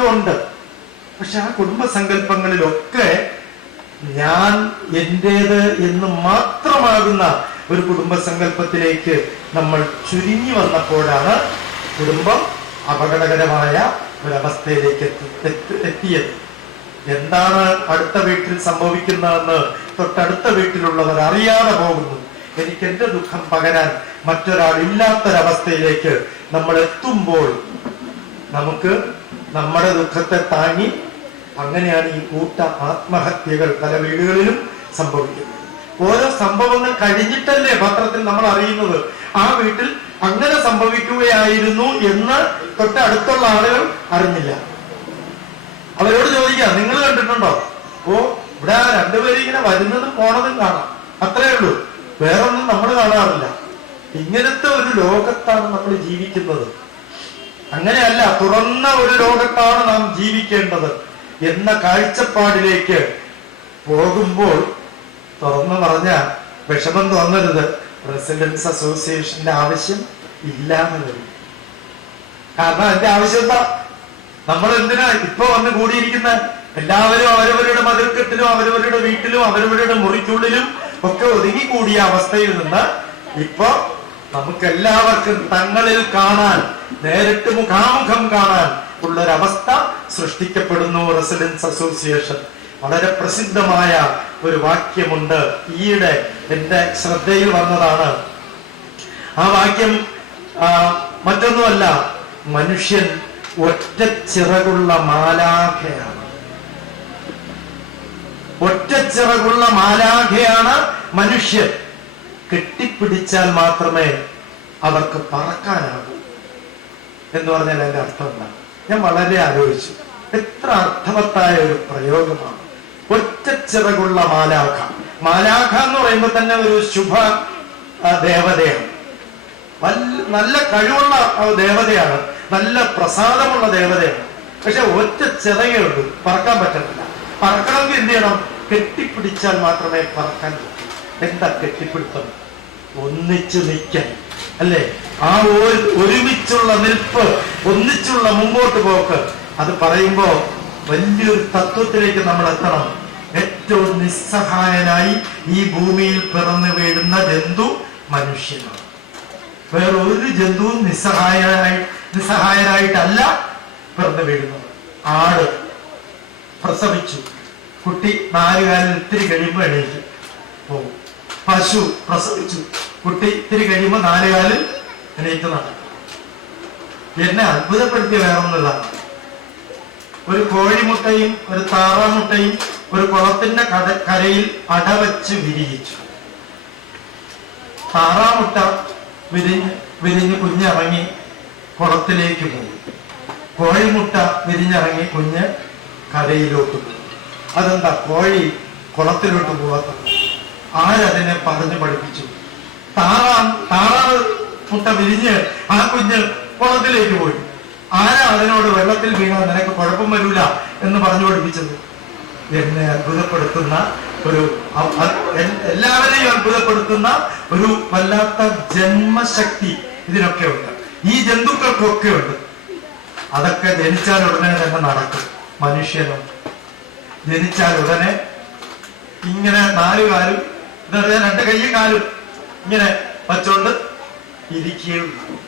ഒക്കെ ഉണ്ട് പക്ഷെ ആ കുടുംബസങ്കല്പങ്ങളിലൊക്കെ ഞാൻ എന്റേത് എന്ന് മാത്രമാകുന്ന ഒരു കുടുംബസങ്കല്പത്തിലേക്ക് നമ്മൾ ചുരുങ്ങി വന്നപ്പോഴാണ് കുടുംബം അപകടകരമായ ഒരവസ്ഥയിലേക്ക് എത്തി- എത്തി- എത്തിയത്. എന്താണ് അടുത്ത വീട്ടിൽ സംഭവിക്കുന്നതെന്ന് തൊട്ടടുത്ത വീട്ടിലുള്ളവർ അറിയാതെ പോകുന്നു. എനിക്ക് എന്റെ ദുഃഖം പകരാൻ മറ്റൊരാൾ ഇല്ലാത്തൊരവസ്ഥയിലേക്ക് നമ്മൾ എത്തുമ്പോൾ നമുക്ക് നമ്മുടെ ദുഃഖത്തെ താങ്ങി അങ്ങനെയാണ് ഈ കൂട്ട ആത്മഹത്യകൾ പല വീടുകളിലും സംഭവിക്കുന്നത്. ഓരോ സംഭവങ്ങൾ കഴിഞ്ഞിട്ടല്ലേ പത്രത്തിൽ നമ്മൾ അറിയുന്നത്? ആ വീട്ടിൽ അങ്ങനെ സംഭവിക്കുകയായിരുന്നു എന്ന് തൊട്ടടുത്തുള്ള ആളുകൾ അറിഞ്ഞില്ല. അവരോട് ചോദിക്കാം നിങ്ങൾ കണ്ടിട്ടുണ്ടോ? ഓ ഇവിടെ രണ്ടുപേരും ഇങ്ങനെ വരുന്നതും പോണതും കാണാം. അത്രേ ഉള്ളൂ. വേറൊന്നും നമ്മൾ കാണാറില്ല. ഇങ്ങനത്തെ ഒരു ലോകത്താണ് നമ്മൾ ജീവിക്കുന്നത്. അങ്ങനെയല്ല തുറന്ന ഒരു ലോകത്താണ് നാം ജീവിക്കേണ്ടത് എന്ന കാഴ്ചപ്പാടിലേക്ക് പോകുമ്പോൾ തുറന്നു പറഞ്ഞ വിഷമം തോന്നരുത്. റെസിഡൻസ് അസോസിയേഷന്റെ ആവശ്യം ഇല്ലാന്ന് വരും കാരണം അതിന്റെ ആവശ്യം എന്താ? നമ്മൾ എന്തിനാ ഇപ്പൊ വന്ന് കൂടിയിരിക്കുന്ന? എല്ലാവരും അവരവരുടെ മതിൽക്കെട്ടിലും അവരവരുടെ വീട്ടിലും അവരവരുടെ മുറിക്കുള്ളിലും ഒക്കെ ഒതുങ്ങിക്കൂടിയ അവസ്ഥയിൽ നിന്ന് ഇപ്പൊ നമുക്ക് എല്ലാവർക്കും തങ്ങളിൽ കാണാൻ നേരിട്ട് മുഖാമുഖം കാണാൻ ഉള്ളൊരവസ്ഥ സൃഷ്ടിക്കപ്പെടുന്നു റെസിഡൻസ് അസോസിയേഷൻ. വളരെ പ്രസിദ്ധമായ ഒരു വാക്യമുണ്ട്. ഈയിടെ എന്റെ ശ്രദ്ധയിൽ വന്നതാണ്. ആ വാക്യം മറ്റൊന്നുമല്ല മനുഷ്യൻ ഒറ്റ ചിറകുള്ള മാലാഖയാണ്. ഒറ്റ ചിറകുള്ള മാലാഖയാണ് മനുഷ്യൻ. കെട്ടിപ്പിടിച്ചാൽ മാത്രമേ അവർക്ക് പറക്കാനാകൂ. എന്ന് പറഞ്ഞാൽ എന്റെ അർത്ഥം എന്താണ് ഞാൻ വളരെ ആലോചിച്ചു. എത്ര അർത്ഥവത്തായ ഒരു പ്രയോഗമാണ്. ഒറ്റ ചിറകുള്ള മാലാഖ. മാലാഖ എന്ന് പറയുമ്പോൾ തന്നെ ഒരു ശുഭ ദേവതയാണ്. നല്ല കഴിവുള്ള ദേവതയാണ്. നല്ല പ്രസാദമുള്ള ദേവതയാണ്. പക്ഷെ ഒറ്റ ചിറകേ ഉള്ളൂ. പറക്കാൻ പറ്റത്തില്ല. പറക്കണമെങ്കിൽ എന്ത് ചെയ്യണം? കെട്ടിപ്പിടിച്ചാൽ മാത്രമേ പറക്കാൻ പറ്റൂ. എന്താ കെട്ടിപ്പിടുത്തം? ഒന്നിച്ചു നിൽക്കാൻ അല്ലേ? ആ ഒരു ഒരുമിച്ചുള്ള നിൽപ്പ് ഒന്നിച്ചുള്ള മുമ്പോട്ട് പോക്ക്. അത് പറയുമ്പോ വലിയൊരു തത്വത്തിലേക്ക് നമ്മൾ എത്തണം ഏറ്റവും നിസ്സഹായനായി ഈ ഭൂമിയിൽ പിറന്നു വീഴുന്ന ജന്തു മനുഷ്യനാണ്. വേറെ ഒരു ജന്തുവും നിസ്സഹായനായി നിസ്സഹായനായിട്ടല്ല പിറന്നു വീഴുന്നത്. ആട് പ്രസവിച്ചു. കുട്ടി നാലുകാലിൽ ഇത്തിരി കഴിയുമ്പോൾ എണീക്കും പോകും. പശു പ്രസവിച്ചു. കുട്ടി ഇത്തിരി കഴിയുമ്പോൾ നാലുകാലിൽ നടക്കും എന്നെ അത്ഭുതപ്പെടുത്തിയ വേറൊന്നുള്ളതാണ് ഒരു കോഴിമുട്ടയും ഒരു താറാമുട്ടയും ഒരു കുളത്തിന്റെ കട കരയിൽ അടവച്ച് വിരിയിച്ചു. താറാമുട്ട വിരിഞ്ഞ് വിരിഞ്ഞ് കുഞ്ഞിറങ്ങി കുളത്തിലേക്ക് പോയി. കോഴിമുട്ട വിരിഞ്ഞിറങ്ങി കുഞ്ഞ് കരയിലോട്ട് പോയി. അതെന്താ കോഴി കുളത്തിലോട്ട് പോകാത്തത് ആരതിനെ പറഞ്ഞു പഠിപ്പിച്ചു. താറാ താറാവ് മുട്ട വിരിഞ്ഞ് ആ കുഞ്ഞ് കുളത്തിലേക്ക് പോയി. ആരാ അതിനോട് വെള്ളത്തിൽ വീണാൽ നിനക്ക് കുഴപ്പം വരൂല എന്ന് പറഞ്ഞു പഠിപ്പിച്ചത്? എന്നെ അത്ഭുതപ്പെടുത്തുന്ന ഒരു എല്ലാവരെയും അത്ഭുതപ്പെടുത്തുന്ന ഒരു വല്ലാത്ത ജന്മശക്തി ഇതിനൊക്കെ ഉണ്ട്. ഈ ജന്തുക്കൾക്കൊക്കെ ഉണ്ട് അതൊക്കെ ജനിച്ചാൽ ഉടനെ തന്നെ നടക്കും മനുഷ്യനും. ജനിച്ചാൽ ഉടനെ ഇങ്ങനെ നാല് കാലും എന്താ രണ്ട് കൈയും കാലും ഇങ്ങനെ വച്ചോണ്ട് ഇരിക്കുകയുള്ളൂ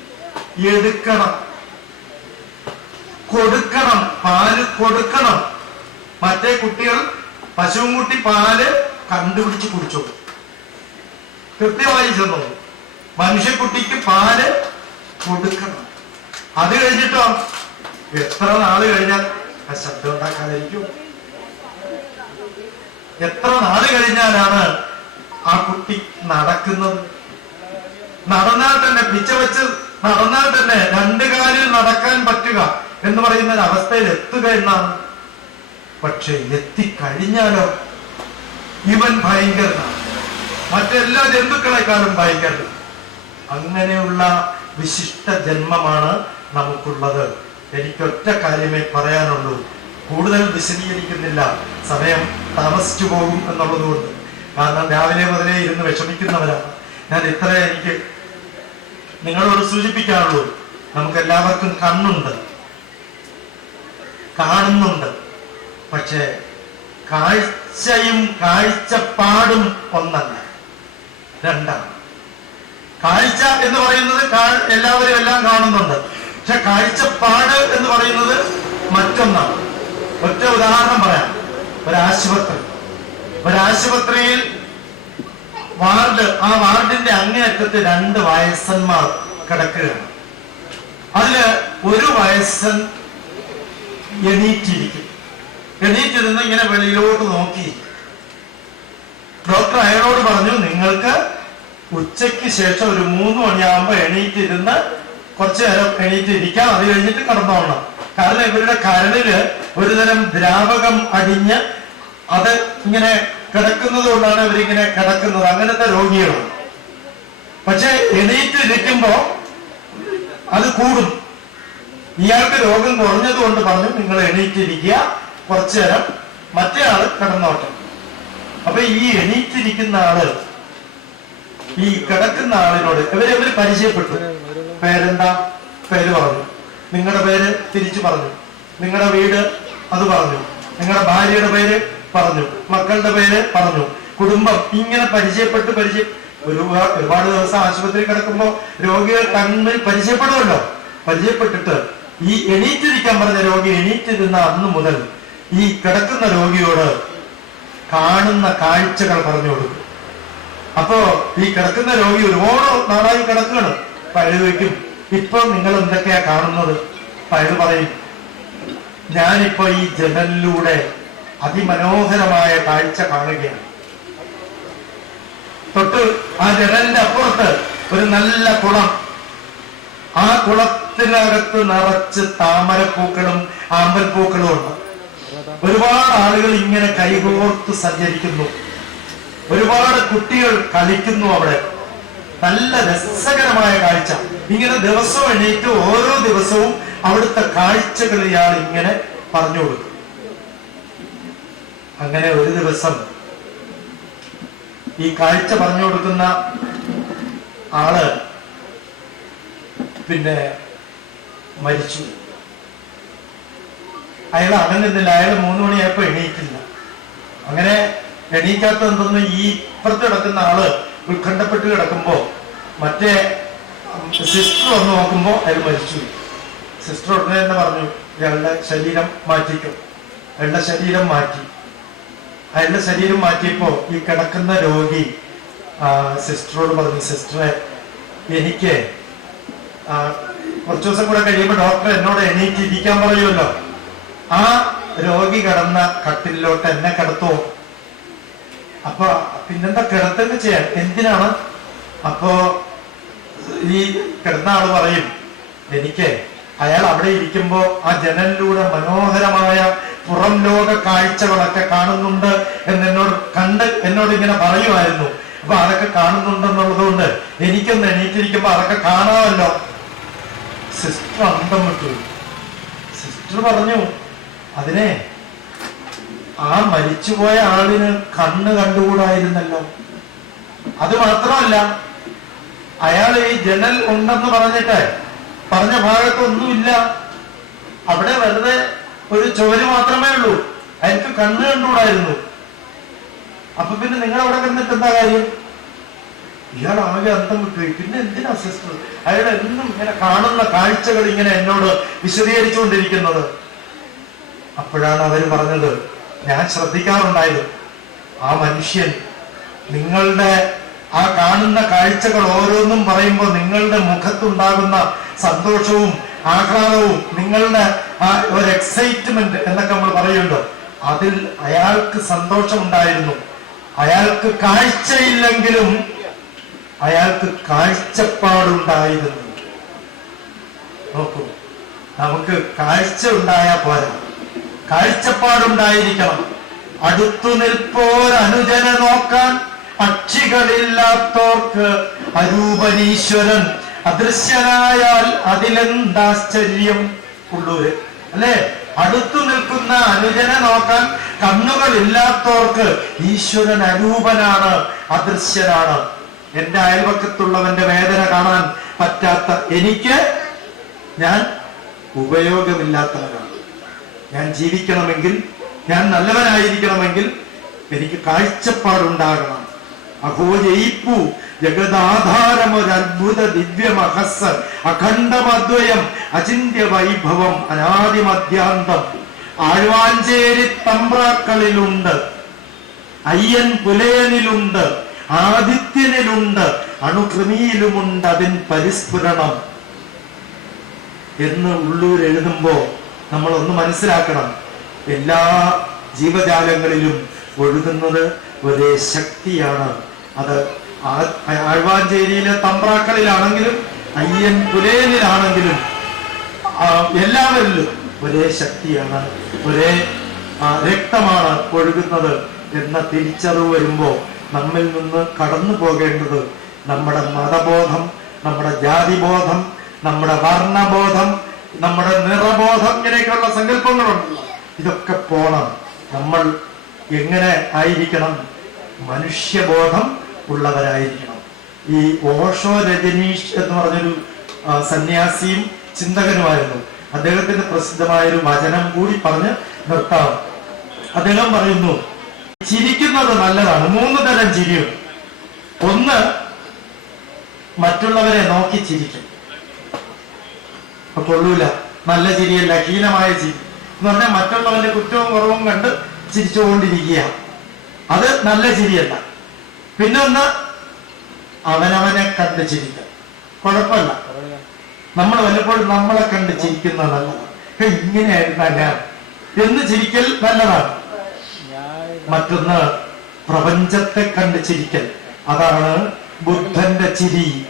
എടുക്കണം. കൊടുക്കണം. പാൽ കൊടുക്കണം. മറ്റേ കുട്ടികൾ പശുവും കുട്ടി പാൽ കണ്ടുപിടിച്ച് കുടിച്ചു കൃത്യമായി ചെന്നു മനുഷ്യക്കുട്ടിക്ക് പാൽ കൊടുക്കണം. അത് കഴിഞ്ഞിട്ടോ? എത്ര നാൾ കഴിഞ്ഞാൽ ആ ശബ്ദം ഉണ്ടാക്കാതിരിക്കും. എത്ര നാൾ കഴിഞ്ഞാലാണ് ആ കുട്ടി നടക്കുന്നത്? നടന്നാൽ തന്നെ പിച്ച വെച്ച് നടന്നാൽ തന്നെ രണ്ട് കാലിൽ നടക്കാൻ പറ്റുക എന്ന് പറയുന്ന ഒരു അവസ്ഥയിൽ എത്തുക എന്നാണ്. പക്ഷെ എത്തിക്കഴിഞ്ഞാലോ? ഇവൻ ഭയങ്കരനാണ്. മറ്റെല്ലാ ജന്തുക്കളെക്കാളും ഭയങ്കരൻ. അങ്ങനെയുള്ള വിശിഷ്ട ജന്മമാണ് നമുക്കുള്ളത്. എനിക്കൊറ്റ കാര്യമേ പറയാനുള്ളൂ. കൂടുതൽ വിശദീകരിക്കുന്നില്ല. സമയം താമസിച്ചു പോകും എന്നുള്ളതുകൊണ്ട്. കാരണം രാവിലെ മുതലേ ഇരുന്ന് വിഷമിക്കുന്നവരാണ്. ഞാൻ ഇത്ര എനിക്ക് നിങ്ങളോട് സൂചിപ്പിക്കാറുള്ളൂ നമുക്ക് എല്ലാവർക്കും കണ്ണുണ്ട് കാണുന്നുണ്ട് പക്ഷേ കാഴ്ചയും കാഴ്ചപ്പാടും ഒന്നല്ല രണ്ടാണ്. കാഴ്ച എന്ന് പറയുന്നത് എല്ലാവരും എല്ലാം കാണുന്നുണ്ട്. പക്ഷെ കാഴ്ചപ്പാട് എന്ന് പറയുന്നത് മറ്റൊന്നാണ്. ഒറ്റ ഉദാഹരണം പറയാം. ഒരാശുപത്രി. ഒരാശുപത്രിയിൽ വാർഡ് ആ വാർഡിന്റെ അങ്ങേയറ്റത്ത് രണ്ട് വയസ്സന്മാർ കിടക്കുകയാണ്. അതിൽ ഒരു വയസ്സൻ എണീറ്റിരിക്കും. എണീറ്റിരുന്ന് ഇങ്ങനെ വെളിയിലോട്ട് നോക്കി. ഡോക്ടർ അയാളോട് പറഞ്ഞു നിങ്ങൾക്ക് ഉച്ചയ്ക്ക് ശേഷം ഒരു മൂന്ന് മണിയാകുമ്പോ എണീറ്റിരുന്ന് കുറച്ചു നേരം എണീറ്റിരിക്കാം അത് കഴിഞ്ഞിട്ട് കടന്നോളണം കാരണം ഇവരുടെ കരളിൽ ഒരുതരം ദ്രാവകം അടിഞ്ഞ് അത് ഇങ്ങനെ കിടക്കുന്നത് കൊണ്ടാണ് ഇവരിങ്ങനെ കിടക്കുന്നത്. അങ്ങനത്തെ രോഗികളാണ് പക്ഷെ എണീറ്റ് ഇരിക്കുമ്പോ അത് കൂടും. ഇയാൾക്ക് രോഗം കുറഞ്ഞത് കൊണ്ട് പറഞ്ഞു നിങ്ങൾ എണീറ്റിരിക്കുക. കുറച്ചു നേരം മറ്റേ ആൾ കിടന്നോട്ടെ. അപ്പൊ ഈ എണീറ്റിരിക്കുന്ന ആൾ ഈ കിടക്കുന്ന ആളിനോട് ഇവരവര് ഇവർ പരിചയപ്പെട്ടു. പേരെന്താ? പേര് പറഞ്ഞു. നിങ്ങളുടെ പേര് തിരിച്ചു പറഞ്ഞു. നിങ്ങളുടെ വീട് അത് പറഞ്ഞു. നിങ്ങളുടെ ഭാര്യയുടെ പേര് പറഞ്ഞു. മക്കളുടെ പേര് പറഞ്ഞു. കുടുംബം ഇങ്ങനെ പരിചയപ്പെട്ട് പരിചയം ഒരു ഒരുപാട് ദിവസം ആശുപത്രി കിടക്കുമ്പോ രോഗികൾ തമ്മിൽ പരിചയപ്പെടുമല്ലോ. പരിചയപ്പെട്ടിട്ട് ഈ എണീറ്റിരിക്കാൻ പറഞ്ഞ രോഗി എണീറ്റിരുന്ന അന്ന് മുതൽ ഈ കിടക്കുന്ന രോഗിയോട് കാണുന്ന കാഴ്ചകൾ പറഞ്ഞു കൊടുക്കും. അപ്പോ ഈ കിടക്കുന്ന രോഗി ഒരുപാട് നാളായി കിടക്കുകയാണ്. പഴു വയ്ക്കും ഇപ്പൊ നിങ്ങൾ എന്തൊക്കെയാ കാണുന്നത്? പഴു പറയും. ഞാനിപ്പോ ഈ ജനലിലൂടെ അതിമനോഹരമായ കാഴ്ച കാണുകയാണ്. തൊട്ട് ആ ജനലിന്റെ അപ്പുറത്ത് ഒരു നല്ല കുളം. ആ കുളത്തിനകത്ത് നിറച്ച് താമരപ്പൂക്കളും ആമ്പൽപ്പൂക്കളും ഉണ്ട്. ഒരുപാട് ആളുകൾ ഇങ്ങനെ കൈകോർത്ത് സഞ്ചരിക്കുന്നു. ഒരുപാട് കുട്ടികൾ കളിക്കുന്നു അവിടെ. നല്ല രസകരമായ കാഴ്ച. ഇങ്ങനെ ദിവസവും എണീറ്റ് ഓരോ ദിവസവും അവിടുത്തെ കാഴ്ചകൾ ഇയാൾ ഇങ്ങനെ പറഞ്ഞു കൊടുക്കും അങ്ങനെ ഒരു ദിവസം ഈ കാഴ്ച പറഞ്ഞു കൊടുക്കുന്ന ആൾ പിന്നെ മരിച്ചു. അയാൾ അടങ്ങുന്നില്ല അയാൾ മൂന്ന് മണിയായപ്പോ എണീറ്റില്ല. അങ്ങനെ എണീക്കാത്ത എന്തെന്ന് ഈ ഇപ്പുറത്ത് കിടക്കുന്ന ആൾ ഉത്കണ്ഠപ്പെട്ട് കിടക്കുമ്പോ മറ്റേ സിസ്റ്റർ വന്ന് നോക്കുമ്പോ അയാൾ മരിച്ചു. സിസ്റ്റർ ഉടനെ തന്നെ പറഞ്ഞു ഇയാളുടെ ശരീരം മാറ്റിക്കും. അയാളുടെ ശരീരം മാറ്റി. അയാളുടെ ശരീരം മാറ്റിയപ്പോ ഈ കിടക്കുന്ന രോഗി സിസ്റ്ററോട് പറഞ്ഞു സിസ്റ്ററെ എനിക്ക് കുറച്ചു ദിവസം കൂടെ കഴിയുമ്പോൾ ഡോക്ടർ എന്നോട് എണീറ്റിരിക്കാൻ പറയുമല്ലോ. ആ രോഗി കിടന്ന കട്ടിലോട്ട് എന്നെ കിടത്തുമോ അപ്പൊ പിന്നെന്താ കിടത്തന്നെ ചെയ്യാൻ? എന്തിനാണ്? അപ്പോ ഈ കിടന്ന ആൾ പറയും എനിക്ക് അയാൾ അവിടെ ഇരിക്കുമ്പോ ആ ജനലിലൂടെ മനോഹരമായ പുറം ലോക കാഴ്ചകളൊക്കെ കാണുന്നുണ്ട് എന്ന് എന്നോട് കണ്ട് എന്നോട് ഇങ്ങനെ പറയുമായിരുന്നു. അപ്പൊ അതൊക്കെ കാണുന്നുണ്ടെന്നുള്ളത് കൊണ്ട് എനിക്കൊന്ന് എണീറ്റിരിക്കുമ്പോ അതൊക്കെ കാണാമല്ലോ. സിസ്റ്റർ അന്തം വിട്ടു. സിസ്റ്റർ പറഞ്ഞു അതിനെ ആ മരിച്ചുപോയ ആളിന് കണ്ണ് കണ്ടുകൂടായിരുന്നല്ലോ. അത് മാത്രമല്ല അയാൾ ഈ ജനൽ ഉണ്ടെന്ന് പറഞ്ഞിട്ട് പറഞ്ഞ ഭാഗത്തൊന്നുമില്ല. അവിടെ വെറുതെ ഒരു ചുവര് മാത്രമേ ഉള്ളൂ. അയാൾക്ക് കണ്ണ് കണ്ടുകൂടായിരുന്നു. അപ്പൊ പിന്നെ നിങ്ങൾ അവിടെ കിടന്നിട്ട് എന്താ കാര്യം? ഇയാൾ ആകെ അന്തം വിട്ടുപോയി പിന്നെ എന്തിനാ സിസ്റ്റർ? അയാൾ എന്നും ഇങ്ങനെ കാണുന്ന കാഴ്ചകൾ ഇങ്ങനെ എന്നോട് വിശദീകരിച്ചുകൊണ്ടിരിക്കുന്നത്. അപ്പോഴാണ് അവർ പറഞ്ഞത് ഞാൻ ശ്രദ്ധിക്കാറുണ്ടായത് ആ മനുഷ്യൻ നിങ്ങളുടെ ആ കാണുന്ന കാഴ്ചകൾ ഓരോന്നും പറയുമ്പോൾ നിങ്ങളുടെ മുഖത്തുണ്ടാകുന്ന സന്തോഷവും ആഹ്ലാദവും നിങ്ങളുടെ ആ ഒരു എക്സൈറ്റ്മെന്റ് എന്നൊക്കെ നമ്മൾ പറയുമല്ലോ അതിൽ അയാൾക്ക് സന്തോഷമുണ്ടായിരുന്നു. അയാൾക്ക് കാഴ്ചയില്ലെങ്കിലും അയാൾക്ക് കാഴ്ചപ്പാടുണ്ടായിരുന്നു. നോക്കൂ നമുക്ക് കാഴ്ച ഉണ്ടായാൽ പോരാ. കാഴ്ചപ്പാടുണ്ടായിരിക്കണം. അടുത്തു നിൽപ്പോരനുജന നോക്കാൻ പക്ഷികളില്ലാത്തോർക്ക് അരൂപനീശ്വരൻ. അദൃശ്യനായാൽ അതിലെന്താശ്ചര്യം? ഉള്ളൂര്. അല്ലേ? അടുത്തു നിൽക്കുന്ന അനുജനെ നോക്കാൻ കണ്ണുകളില്ലാത്തവർക്ക് ഈശ്വരൻ അരൂപനാണ് അദൃശ്യനാണ്. എന്റെ അയൽപക്കത്തുള്ളവന്റെ വേദന കാണാൻ പറ്റാത്ത എനിക്ക് ഞാൻ ഉപയോഗമില്ലാത്തവനാണ്. ഞാൻ ജീവിക്കണമെങ്കിൽ ഞാൻ നല്ലവനായിരിക്കണമെങ്കിൽ എനിക്ക് കാഴ്ചപ്പാടുണ്ടാകണം. അഹോ ജയിപ്പു. ജഗദാധാരമൊരത്ഭുത ദിവ്യമഹസ് അഖണ്ഡമദ്വയം അചിന്യ വൈഭവം അനാദിമധ്യാന്തം. ആഴ്വാഞ്ചേരി തമ്പ്രാക്കളിലുണ്ട് അയ്യൻ പുലയനിലുണ്ട് ആദിത്യനിലുണ്ട് അണുക്രമിയിലുമുണ്ട് അതിൻ പരിസ്ഫുരണം. എന്ന് ഉള്ളൂർ എഴുതുമ്പോ നമ്മൾ ഒന്ന് മനസ്സിലാക്കണം. എല്ലാ ജീവജാലങ്ങളിലും ഒഴുകുന്നത് ഒരേ ശക്തിയാണ്. അത് ആഴ്വാഞ്ചേരിയിലെ തമ്പ്രാക്കളിലാണെങ്കിലും അയ്യൻ പുലേനിലാണെങ്കിലും എല്ലാവരിലും ഒരേ ശക്തിയാണ് ഒരേ രക്തമാണ് ഒഴുകുന്നത് എന്ന തിരിച്ചറിവ് വരുമ്പോൾ നമ്മിൽ നിന്ന് കടന്നു പോകേണ്ടത് നമ്മുടെ മതബോധം നമ്മുടെ ജാതിബോധം നമ്മുടെ വർണബോധം നമ്മുടെ നിറബോധം ഇങ്ങനെയൊക്കെയുള്ള സങ്കല്പങ്ങളുണ്ടല്ലോ ഇതൊക്കെ പോണം. നമ്മൾ എങ്ങനെ ആയിരിക്കണം? മനുഷ്യബോധം ഉള്ളവരായിരിക്കണം. ഈ ഓഷോ രജനീഷ് എന്ന് പറഞ്ഞൊരു സന്യാസിയും ചിന്തകനുമായിരുന്നു. അദ്ദേഹത്തിന്റെ പ്രസിദ്ധമായൊരു വചനം കൂടി പറഞ്ഞ് നിർത്താം. അദ്ദേഹം പറയുന്നു ചിരിക്കുന്നത് നല്ലതാണ്. മൂന്ന് തരം ചിരിയുണ്ട് ഒന്ന് മറ്റുള്ളവരെ നോക്കി ചിരിക്കും. കൊള്ളൂല. നല്ല ചിരിയല്ല ഹീനമായ ചിരി. എന്ന് പറഞ്ഞാൽ മറ്റുള്ളവന്റെ കുറ്റവും കുറവും കണ്ട് ചിരിച്ചുകൊണ്ടിരിക്കുക. അത് നല്ല ചിരിയല്ല. പിന്നെ ഒന്ന് അവനവനെ കണ്ട് ചിരിക്കുക. കുഴപ്പമില്ല. നമ്മൾ വല്ലപ്പോഴും നമ്മളെ കണ്ട് ചിരിക്കുന്നത് നല്ലതാണ് ഇങ്ങനെയായിരുന്ന എന്ന് ചിരിക്കൽ നല്ലതാണ്. മറ്റൊന്ന് പ്രപഞ്ചത്തെ കണ്ട് ചിരിക്കൽ. അതാണ് ബുദ്ധന്റെ ചിരി.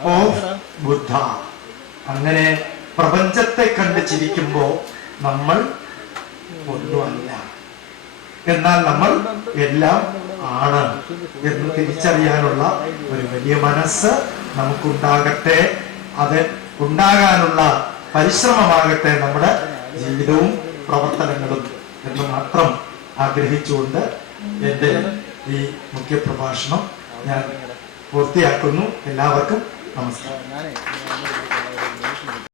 ഓഫ് ബുദ്ധ അങ്ങനെ പ്രപഞ്ചത്തെ കണ്ട് ചിരിക്കുമ്പോ നമ്മൾ ഒന്നുമല്ല. എന്നാൽ നമ്മൾ എല്ലാം ആണ് എന്ന് തിരിച്ചറിയാനുള്ള ഒരു വലിയ മനസ്സ് നമുക്കുണ്ടാകട്ടെ. അത് ഉണ്ടാകാനുള്ള പരിശ്രമമാകട്ടെ നമ്മുടെ ജീവിതവും പ്രവർത്തനങ്ങളും എന്ന് മാത്രം ആഗ്രഹിച്ചുകൊണ്ട് എന്റെ ഈ മുഖ്യ പ്രഭാഷണം ഞാൻ പൂർത്തിയാക്കുന്നു. എല്ലാവർക്കും നമസ്കാരം.